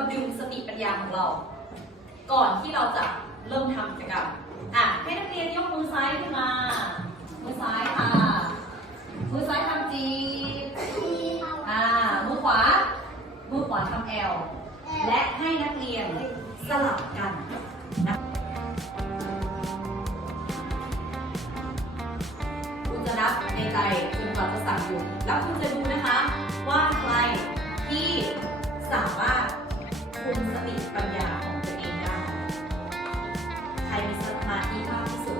ก็ดึงสติปัญญาของเรา ก่อนที่เราจะเริ่มทำกิจกรรมอะให้นักเรียนยกมือซ้ายขึ้นมา มือซ้ายค่ะ มือซ้ายทำจีอ่า มือขวา มือขวาทำแอล และให้นักเรียนสลับกันนะคุณจะนับในใจจนกว่าจะสั่งอยู่แล้วคุณจะดูนะคะว่าใครที่สามารถ สติปัญญาของตัวเองได้ ใครมีสมาธิมากที่สุด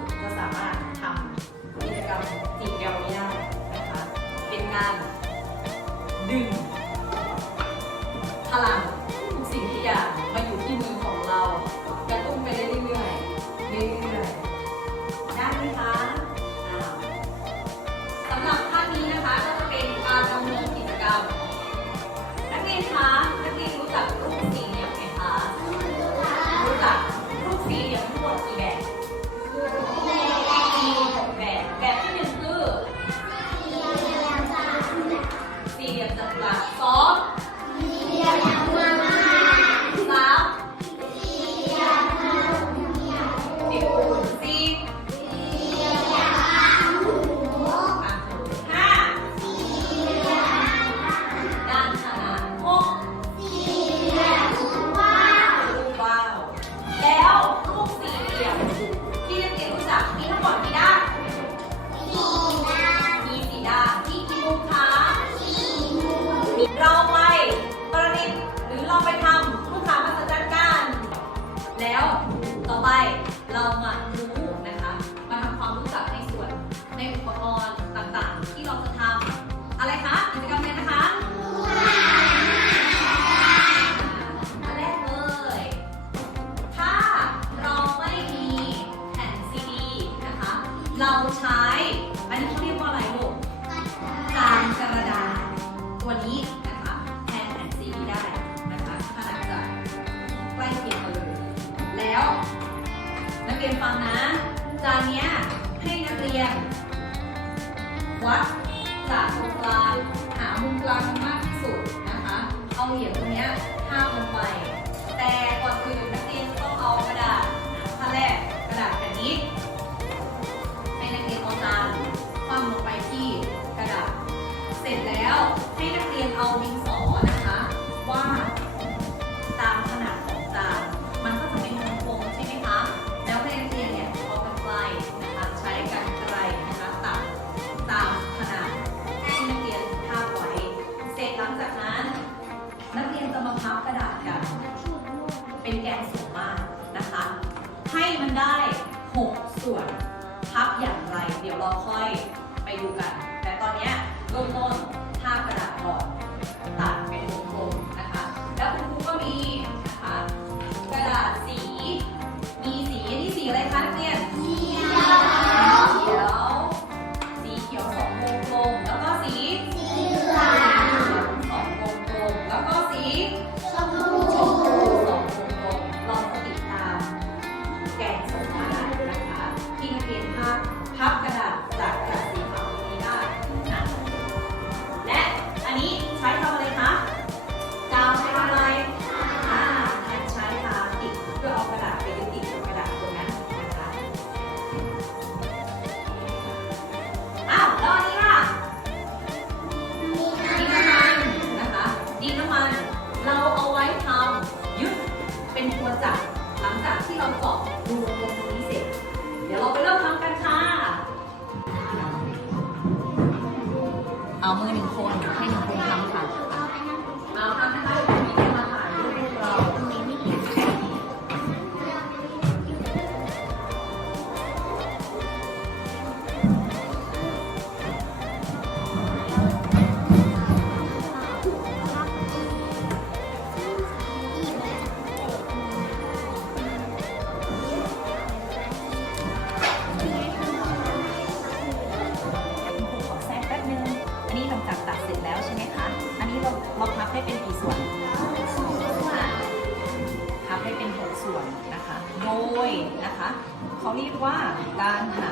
ยนฟังนะ จานนี้ให้นักเรียน วัดจากตรงกลางหามุมกลางมากที่สุดนะคะ เอาเหรียญตรงนี้ห้ามลงไป แต่ก่อนอื่นนักเรียนต้องเอากระดาษขั้นแรกกระดาษแผ่นนี้ ให้นักเรียนเอาจานคว่ำลงไปที่กระดาษ เสร็จแล้วให้นักเรียนเอาดินสอ กระดาษกัน เป็นแกนสูงมากนะคะ ให้มันได้ 6 ส่วนพับอย่างไร เดี๋ยวเราค่อยไปดูกัน แต่ตอนนี้เริ่มต้น คะ เขาเรียกว่าการหา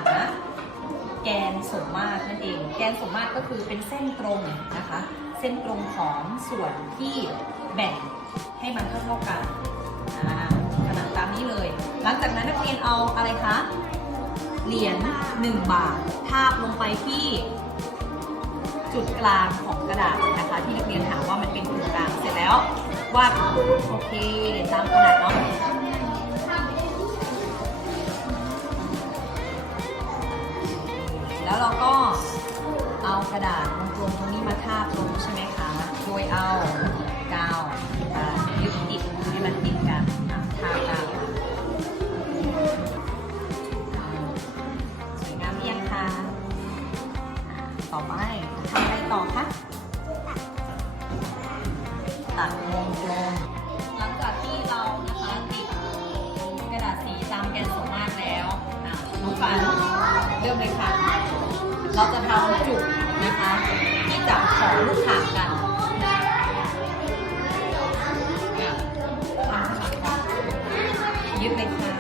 แกนสมมาตรนั่นเอง แกนสมมาตรก็คือเป็นเส้นตรงนะคะ เส้นตรงของส่วนที่แบ่งให้มันเท่าๆกันขนาดตามนี้เลย หลังจากนั้นนักเรียนเอาอะไรคะ เหรียญ1บาท ทาบลงไปที่จุดกลางของกระดาษนะคะ ที่นักเรียนถามว่ามันเป็นจุดกลางเสร็จแล้ววาดโอเคตามขนาดเนาะ ทากาวอ่าสวยงามหรือยังค่ะต่อไปทำอะไรต่อคะตัดวงกลมหลังจากที่เรานะคะติดกระดาษสีตามแกนส่วนมากแล้วน้องฟันเริ่มเลยค่ะ เราจะทำจุดนะคะที่จับของลูกข่างกัน you. Thank you.